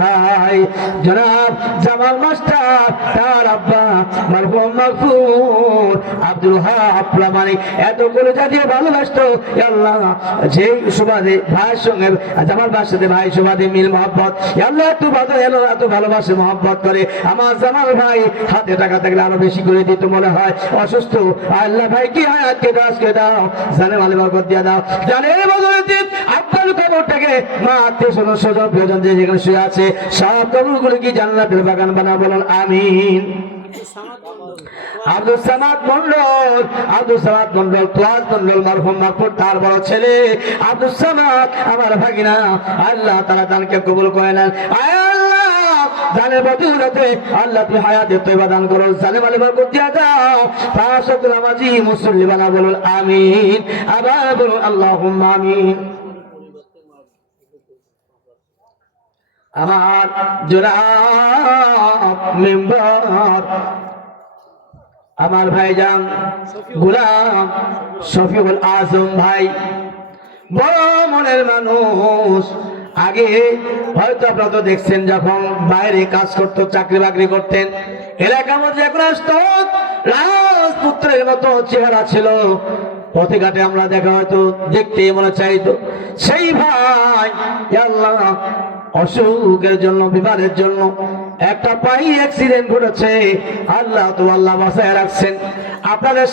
ভাই জনাব জামাল মাস্টার, তার আব্বা মরহুম মাগফুর আব্দুল ওয়াহাব প্রামাণিক এত করে জাতীয় ভালোবাসতো, আল্লাহ যে সুবাদে ভাইয়ের সঙ্গে জামাল ভাইয়ের সাথে ভাই সুবাদে মিল মহব্বত, আল্লাহ এত ভালোবাসে মহব্বত করে। আমার জামাল ভাই হাতে টাকা থাকলে আরো বেশি করে দিত মনে হয়, অসুস্থ আল্লাহ ভাই কি হায়াতকে দাস করে দাও, জানে মালে বরকত দিয়ে দাও, জানের বদৌলতে আপনার কবরটাকে মা আত্মীয় স্বজন প্রিয়জন যে যেখানে শুয়ে আছে সব কবরগুলো কি জান্নাতের বাগান বানাও বলুন আমিন। আব্দুল সামাদ মন্ডল তোয়াজ মন্ডল মরহুম মাগফুর তার বড় ছেলে আব্দুল সামাদ আমার ভাগিনা, আল্লাহ তাআলা দানকে কবুল করে নেন। আয় আল্লাহ জানের বদৌলতে আল্লাহ তুমি হায়াতে তয়বা দান করো, জানে মালে বরকত দিয়া দাও। পাঁচ ওয়াক্ত নামাজি মুসল্লি বানা বলুন আমিন। আবার বলুন আল্লাহুম্মা আমিন। আমার জনাব মেম্বার আমার ভাইজান গোলাম শফিউল আজম ভাই, বড় মনের মানুষ। আগে হয়তো আপনারা তো দেখছেন যখন বাইরে কাজ করতো, চাকরি বাকরি করতেন, এলাকার মধ্যে এখন আসতো, রাজপুত্রের মতো চেহারা ছিল। পথে ঘাটে আমরা দেখা হয়তো দেখতে মনে চাইতো। সেই ভাই আল্লাহ অসুখের জন্য, বিমারের জন্য একটা পাই অ্যাক্সিডেন্ট ঘটেছে। আল্লাহ তো আল্লাহ বাঁচায় রাখছেন। আপনাদের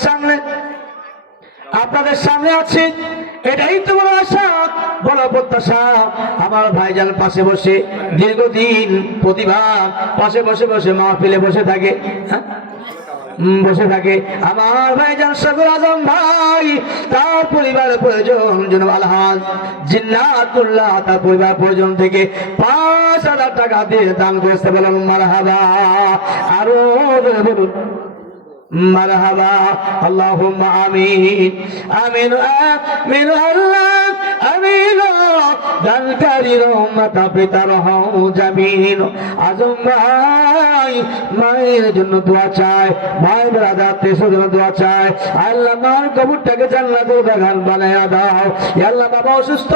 সামনে আছে, এটাই তো বড় আশা, বড় প্রত্যাশা। আমার ভাইজান পাশে বসে দীর্ঘদিন প্রতিবার পাশে বসে বসে মাহফিলে বসে থাকে, আমার ভাইজান শফিউল আজম ভাই, তার পরিবারের প্রয়োজন জনাব আলহাজ জিন্নাতুল্লাহ, তার পরিবার প্রয়োজন থেকে 5,000 টাকা দিয়ে দান করেছে। বলুন মারহাবা, আরো বলুন মারহাবা, আল্লাহুম্মা আমিন। আমিন আমিন আল্লাহ আমিন। দানকারীর উম্মত পিতার হও জামিন। আজম ভাই মায়ের জন্য দোয়া চায়, ভাই ব্রাদার তেসের জন্য দোয়া চায়। আল্লাহ মার কবরটাকে জান্নাতের বাগান বানায়া দাও। আল্লাহ বাবা অসুস্থ,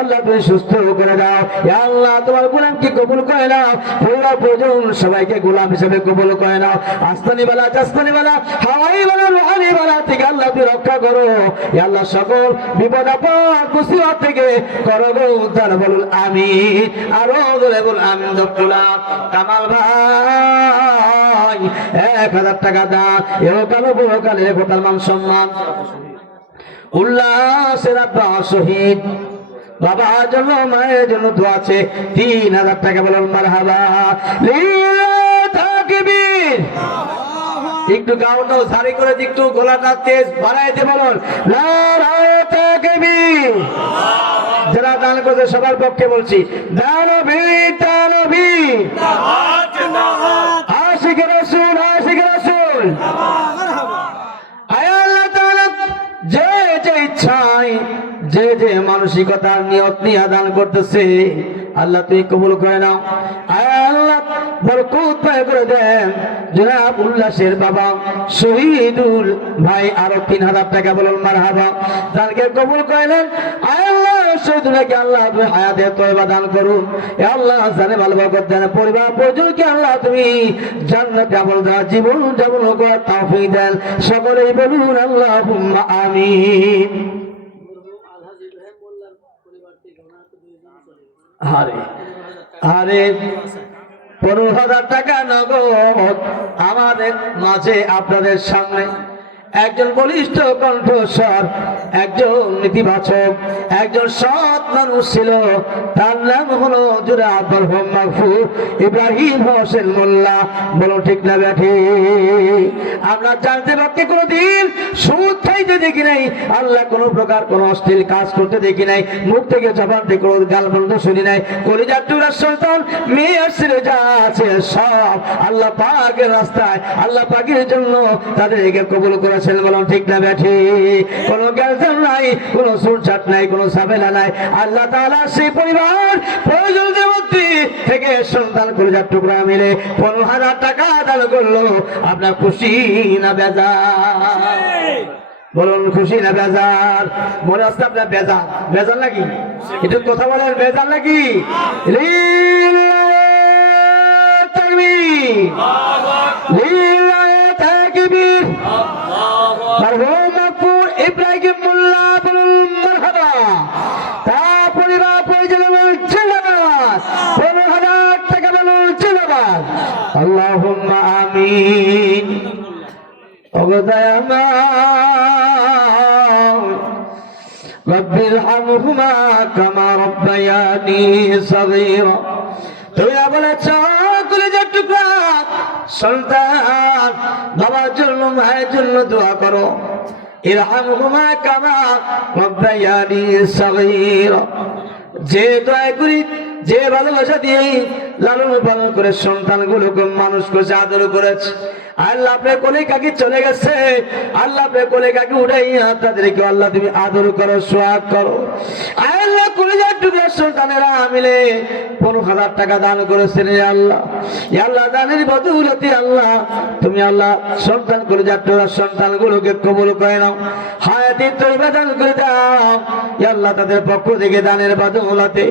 আল্লাহ তুমি সুস্থ করে দাও। আল্লাহ তোমার গোলামকে কবুল করে নাও, পুরা প্রয়োজন সবাইকে গোলাম হিসেবে কবুল করে নাও। আস্তানি বালা জাস্তানি বালা হাওয়াই বালা রুহানি বালা থেকে আল্লাহ তুমি রক্ষা করো। আল্লাহ সকল বিপদ আপদ মুসিবত থেকে করো গো তার। বলুন আমিন, আরো বলে বল আমিন। দপ্তরা কামাল ভাই 1,000 টাকা দান, এরকাল পরকালে গোটাল মান সম্মান উল্লাসের আব্বা শহীদ বাবার জন্য মায়ের জন্য দোয়া আছে 3,000 টাকা। বলুন মারহাবা লিল্লাহ তাকবীর। একটু গাউনো সারি করে একটু গলাটা তেজ বাড়াইতে বলুন নারায়ে তাকবীর। যারা দান করছে সবার পক্ষে বলছি দানবী তানবী আশিক রাসূল আশিক রাসূল। আল্লাহ তাআলা যে যে ইচ্ছায় যে যে মানসিকতার নিয়ত নিয়ে দান করতেছে আল্লাহ তুমি কবুল করে নাও। আল্লাহ বরকত পায় করে দেন। জনাব উল্লাসের বাবা শহীদুল ভাই আরো 3,000 টাকা। বলুন মারহাবা, দানকে কবুল করে নেন। আল্লাহ শহীদুলকে আল্লাহ তুমি হায়াতে তয়বা দান করুন। আল্লাহ জানে ভালো বরকত দেন। পরিবার পরিজনকে আল্লাহ তুমি জান্নাতে আমল দেওয়া জীবন যাপন করার তৌফিক দেন। সকলেই বলুন আল্লাহুম্মা আমিন। আরে আরে 15,000 টাকা নগদ আমাদের মাঝে আপনাদের সামনে একজন বলিষ্ঠ কণ্ঠস্বর, একজন নীতিবাচক, একজন সৎ মানুষ ছিল। তার নাম হলো জনাব মরহুম মাগফুর ইব্রাহিম হোসেন মোল্লা। বলো ঠিক না ব্যাঠি? আমরা জানতে পারতে কোনোদিন সুদ খাইতে দেখি নাই, আল্লাহ কোনো প্রকার কোনো অশ্লীল কাজ করতে দেখি নাই, মুখ থেকে জবান থেকে কোনো গাল বন্ধ শুনি নাই। কলিজার টুকরা সন্তান মেয়ে আসছে যা আছে সব আল্লাহ পাকের রাস্তায়, আল্লাহ পাকের জন্য তাদেরকে কবুল করেছেন। বলো ঠিক না ব্যাঠি? কোনো গ্যালজাম নাই, কোনো সুরছাট নাই, কোনো ঝামেলা নাই। আল্লাহ তাআলা সেই পরিবার প্রয়োজনের মধ্যে থেকে সন্তান কলিজার টুকরা মিলে 15,000 টাকা দান করলো। আপনার খুশি না বেজার? বলুন খুশি না বেজার? মনে হচ্ছে আপনার বেজার, বেজার নাকি? একটু কথা বলেন, বেজার নাকি? লিল্লাহি তাকবীর, লিল্লাহি তাকবীর। মরহুম মাগফুর ইব্রাহিম মোল্লা বলুন মারহাবা। তার পরিবার পরিজন জিন্দাবাদ। 15,000 টাকা বলুন জিন্দাবাদ। আল্লাহুম্মা আমিন। রব্বির হামহুমা কামা রব্বায়ানি সগীরা। তুমি বলেছ কলিজার টুকরা সন্তান বাবার জন্য মায়ের জন্য দোয়া করো। ইরহামহুমা কামা রব্বায়ানি সগীরা। যে দোয়া করি যে ভালোবাসা দিয়ে লালন পালন করে সন্তানগুলোকে মানুষ করে আদর করেছে, আল্লাহ আপনার কোলে কাকি চলে গেছে, আল্লাহ আপনার কোলে কাকি উঠাইয়া তাদেরকে আল্লাহ তুমি আদর করো, সোহাগ করো। আল্লাহ কলিজার টুকরা সন্তানেরা মিলে 15,000 টাকা দান করেছেন আল্লাহ। আল্লাহ দানের বদৌলতে আল্লাহ তুমি আল্লাহ সন্তান কলিজার টুকরা সন্তানগুলোকে কবুল করে নাও, হায়াতে তৈবা দান করে দাও আল্লাহ। তাদের পক্ষ থেকে দানের বদৌলতে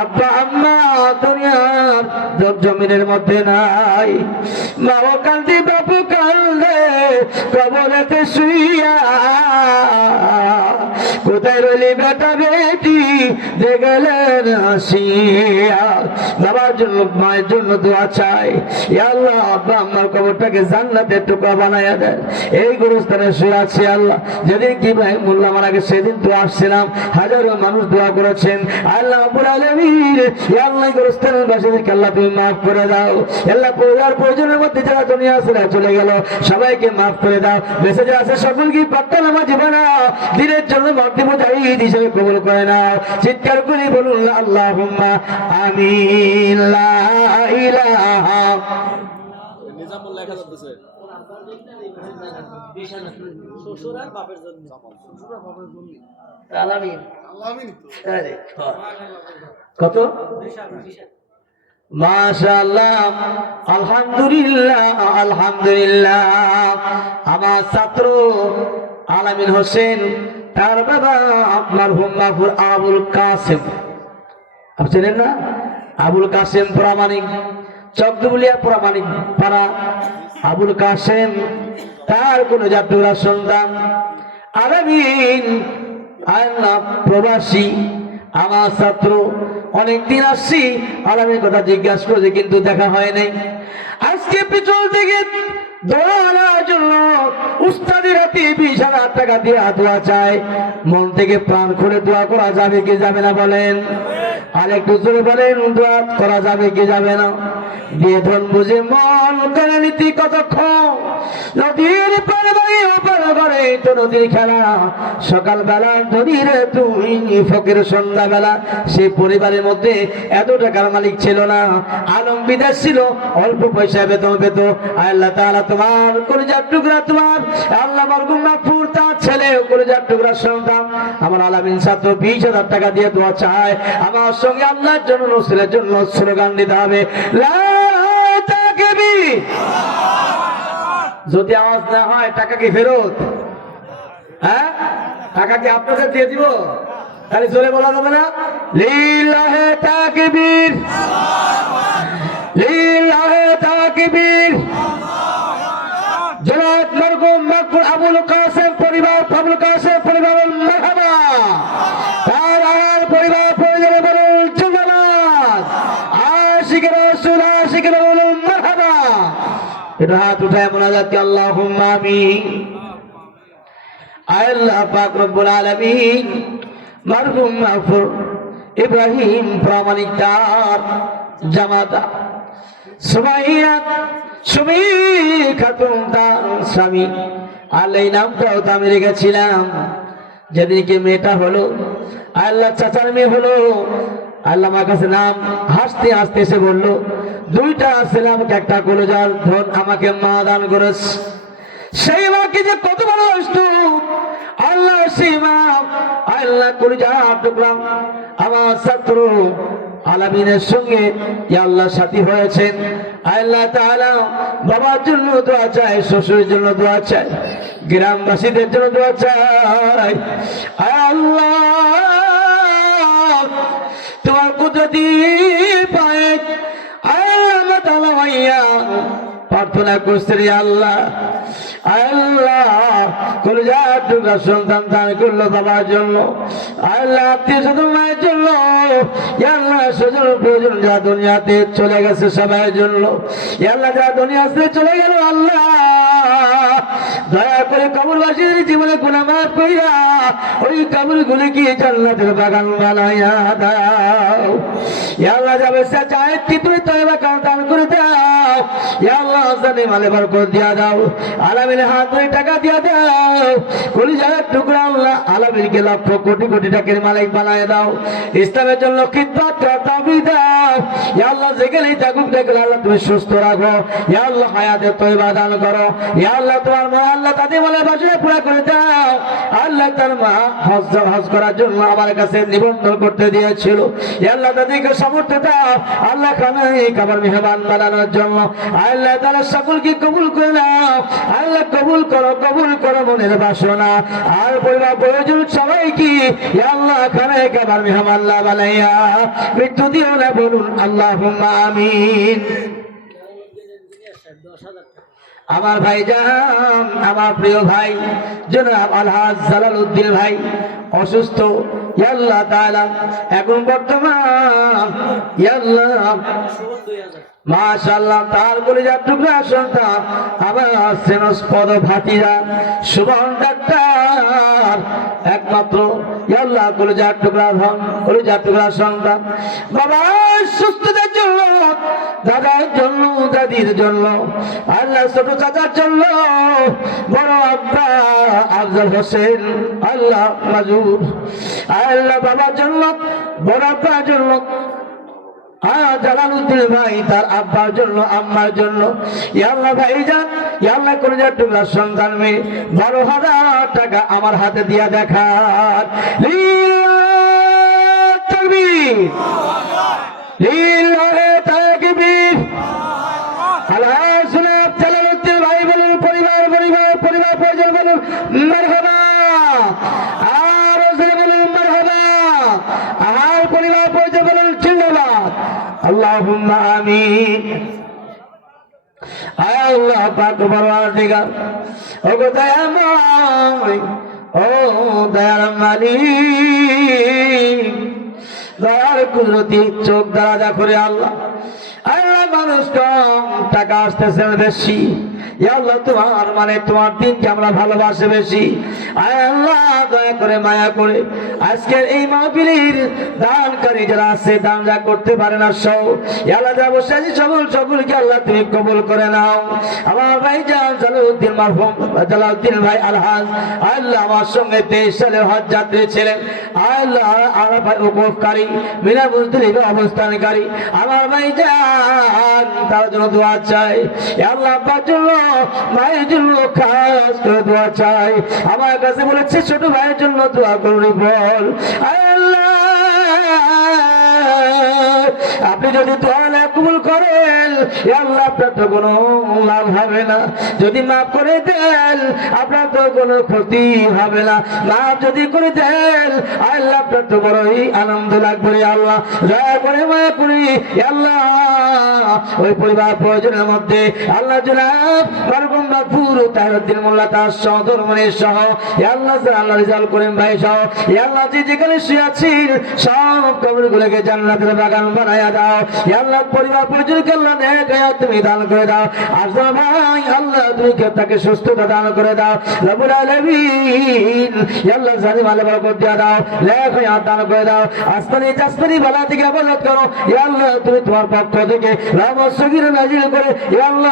আব্বা আম্মা দুনিয়ার জমিনের মধ্যে নাই, মা ও কান্দি বাপু কান্দে কবরেতে শুইয়া, কোথায় রইলি বেটা বেটি দেখলেন হাসিয়া। বাবার জন্য মায়ের জন্য দোয়া চাই আল্লাহ, আব্বা আম্মার কবরটাকে জান্নাতের টুকরা বানাইয়া দেন। এই গুরুস্থানে শুয়ে আছি আল্লাহ, যেদিন কি ভাই মোল্লা মারা গেছে সেদিন তো আসছিলাম, হাজারো মানুষ দোয়া করেছেন আল্লাহ রাব্বুল আলামিন। আল্লাহ গুরুস্থানের বাসীদেরকে আল্লাহ তুমি মাফ করে দাও আল্লাহ। পরিবার প্রয়োজনের মধ্যে যারা দুনিয়া ছেড়ে চলে গেল সবাইকে মাফ করে দাও, বেঁচে যারা আছে সকলকে পাক্কা নামাজ বানাও, দিনের জন্য ভক্তি মুজাহিদ হিসেবে কবুল করে নাও। চিৎকার করে বলুন আল্লাহুম্মা আমিন। লা ইলাহা নিজামুল লেখা যাচ্ছে শ্বশুর আর বাপের জন্য, শ্বশুর আর বাপের জন্য আলামিন আলামিন। কত মাশাআল্লাহ, আলহামদুলিল্লাহ আলহামদুলিল্লাহ। আমার ছাত্র আলামিন হোসেন, তার বাবা মরহুম মাহফুজ আবুল কাসেম, আপনি চেনেন না? আবুল কাসেম প্রামাণিক, চকদুলিয়া প্রামাণিক পাড়া আবুল কাসেম, তার কোন জাতুরা সন্তান আলামিন আল্লাহ প্রবাসী। আমার ছাত্র অনেকদিন আসছি, আলামিনের কথা জিজ্ঞাসা করেছে কিন্তু দেখা হয় নাই। আজকে পিছন থেকে দোয়া আনার জন্য উস্তাদের হাতে 20,000 টাকা দিয়ে দোয়া চায়। মন থেকে প্রাণ খুলে দোয়া করা যাবে কি যাবে না বলেন? আর একটু জোরে বলেন, দোয়া করা যাবে কি যাবে না? বেদন বুঝে মন করে নীতি কতক্ষণ, নদীর পারে বাড়ি ওপার করে তো নদীর খেলা। সকালবেলা ধনীর তুই ফকির, সন্ধ্যাবেলা সেই পরিবারের মধ্যে এত টাকার মালিক ছিল না, আলম বিদেশ ছিল, অল্প পয়সা বেতন পেত। আল্লাহ তাআলা তোমার কলিজার টুকরা, তোমার আল্লাহ মরহুম মাহফুজ তার ছেলে কলিজার টুকরা সন্তান আমার আলামিন ছাত্র 20,000 টাকা দিয়ে দোয়া চায়। আমার সঙ্গে আল্লাহর জন্য নসিলের জন্য স্লোগান দিতে হবে, লা তাকবীর। যদি আওয়াজ না হয় টাকা কি ফেরত? হ্যাঁ, টাকা কি আপনাদের দিয়ে দিব? তাহলে জোরে বলা যাবে না? লিল্লাহি তাকবীর, লিল্লাহি তাকবীর। জনাব মরহুম মাহফুজ আবুল কাসেম পরিবার, আবুল কাসেম পরিবার মারহাবা। তার আর পরিবার পরিজনে বলুন জিন্দাবাদ। আশিক রাসূল, আশিক বলুন মারহাবা। এটা হাত উঠায় মোনাজাত কি আল্লাহুম্মা আমিন। আল্লাহ পাক রব্বুল আলামিন মরহুম মাহফুজ ইব্রাহিম প্রামাণিক তার জামাতা সুমাইয়া, সুমি খাতুন তার স্বামী, আল্লাহ নামটাও তো আমি রেখেছিলাম। যেদিনকে মেয়েটা হলো, আল্লাহ চাচার মেয়ে হলো, আল্লাহ আমার কাছে নাম হাসতে হাসতে এসে বললো, 2টা ছেলে আমাকে একটা কলেজার ধন আমাকে মা দান করেছে। সেই মাকে যে কত ভালোবাসতো আল্লাহ, সেই মা আল্লাহ কলিজার টুকরা আমার ছাত্র আলামিনের সঙ্গে আল্লাহ সাথী হয়েছেন। আল্লাহ তাআলা বাবার জন্য দোয়া চাই, শ্বশুরের জন্য দোয়া চাই, গ্রামবাসীদের জন্য দোয়া চাই। আল্লাহ তোমার কুদরতি পায়ে আল্লাহ তাআলা ভাইয়া প্রার্থনা করছে, আল্লাহ আল্লাহ কলিজার টুকরা সন্তান দান করলো বাবার জন্য, আল্লাহ আত্মীয় স্বজন মায়ের জন্য, আল্লাহ স্বজন প্রয়োজন যা দুনিয়াতে চলে গেছে সবার জন্য, আল্লাহ যা দুনিয়া ছেড়ে চলে গেল আল্লাহ দয়া করে কবরবাসীদের জীবনে গুনাহ মাফ কইরা ওই কবরগুলিকে জান্নাতের বাগান বানাইয়া দাও। ইয়া আল্লাহ যাবে চায় তুমি তওবা দান করে দাও। ইয়া আল্লাহ জানে মালে বরকত দিয়া দাও। আলামিন হাত ধরে টাকা দিয়া দাও। কলিজার টুকরা আল্লাহ আলামিনকে লক্ষ কোটি কোটি টাকার মালিক বানায় দাও। ইসলামের জন্য খিদমত করার তৌফিক দাও। ইয়া আল্লাহ যেখানেই থাকুক না কেন আল্লাহ তুমি সুস্থ রাখো। ইয়া আল্লাহ হায়াতে তওবা দান করো। ইয়া আল্লাহ তোমার মা আল্লাহ তাদের মনে বাসনা পুরা করে দাও। আল্লাহ তার মা হজ করার জন্য আমার কাছে নিবন্ধন করতে দিয়েছিল। ইয়া আল্লাহ তাদেরকে সামর্থ্য দাও। আল্লাহ খানায় খাবার মেহমান বানানোর জন্য আল্লাহ তাআলা সকলকে কবুল করে নাও। আল্লাহ কবুল করো মনের বাসনা আর পরিবার প্রয়োজন সবাইকে ইয়া আল্লাহ খানায় খাবার মেহমান বানাইয়া মৃত্যু দিও না, বলুন আল্লাহুম্মা আমিন। আমার ভাইজান, আমার প্রিয় ভাই জনাব আলহাজ জালালউদ্দিন ভাই অসুস্থ। ইয়া আল্লাহ তাআলা এখন বর্তমান ইয়া আল্লাহ মাশাআল্লাহ তার কলিজার টুকরা সন্তান আমার স্নেহস্পদ ভাতিজা সুমন ডাক্তার একমাত্র ইয়া আল্লাহ কলিজার টুকরা সন্তান বাবা সুস্থতার জন্য, দাদার জন্য, দাদির জন্য, আল্লাহ ছোট চাচার জন্য, বড় আব্বা আফজল হোসেন আল্লাহ মাজুর আল্লাহ বাবার জন্য, বড় আব্বার জন্য, জালালউদ্দিন ভাই তার আব্বার জন্য, আম্মার জন্য ইয়া আল্লাহ ভাইজান ইয়া আল্লাহ কলিজার টুকরা সন্তান মেয়ে 12,000 টাকা আমার হাতে দিয়া দেখার লিল্লাহ তাকবীর লিল্লাহ তাকবীর। আল্লাহ জনাব জালালউদ্দিন ভাই বলুন পরিবার পরিজন বলুন মারহাবা, আর বলুন মারহাবা, আর পরিবার পরিজন বলুন জিন্দাবাদ আল্লাহুম্মা আমিন। আয় আল্লাহ পাক পরওয়ারদিগার ও গো দয়াময়, ও দয়ার মালিক, দয়ার কুদরতি চোখ দ্বারা দেখো রে আল্লাহ। আল্লাহ মানুষ কম, টাকা আসতেছে বেশি। ইয়া আল্লাহ তোমার মানে তোমার দিনকে আমরা ভালোবাসে বেশি। আয় আল্লাহ দয়া করে মায়া করে আজকের এই মাহফিলের দানকারী যারা আছে দান যা করতে পারে না সব ইয়া আল্লাহ যা বসে আছি সকলকে আল্লাহ তুমি কবুল করে নাও। আমার ভাই জালালউদ্দিন মারহুম জালালউদ্দিন ভাই আলহাজ আল্লাহ আমার সঙ্গে 23 সালে হজ যাত্রী ছিলেন। আল্লাহ আরাফায় ওকফকারী মিনা মুজদলিফা অবস্থানকারী আমার ভাই তার জন্য দোয়া চাই। ইয়া আল্লাহ আব্বার জন্য, মায়ের জন্য খাস করে দোয়া চাই। আমার কাছে বলেছে ছোট ভাইয়ের জন্য দোয়া করুন বল। আল্লাহ আপনি যদি দোয়া না কবুল করেন ইয়া আল্লাহ আপনার তো কোনো লাভ হবে না, যদি মাফ করে দেন আপনার তো কোনো ক্ষতি হবে না, মাফ যদি করে দেন আল্লাহ আপনার তো বড়ই আনন্দ লাগবে। আল্লাহ দয়া করে মায়া করি আল্লাহ ওই পরিবার প্রয়োজনের মধ্যে আল্লাহ জনাব মারহুম মাগফুর তাহরউদ্দিন মোল্লা তার সহধর্মণীর সহ আল্লাহ আল্লাহ রিজাল করিম ভাই সহ আল্লাহ যেখানে শুয়ে আছেন সব কবরগুলোকে জান্নাতের বাগান বানায়া দাও। আল্লাহ পরিবার পরিজনকে আল্লাহ নেক হায়াত তুমি দান করে দাও। আফজল ভাই আল্লাহ তুমি তাকে সুস্থতা দান করে দাও রব্বুল আলামিন। আল্লাহ জালিম আলে বরকত দিয়া দাও, নেক হায়াত দান করে দাও। আসমানি বালা থেকে হেফাজত করো আল্লাহ, তুমি তোমার পক্ষ থেকে রহমত সগীর নাজিল করে আল্লাহ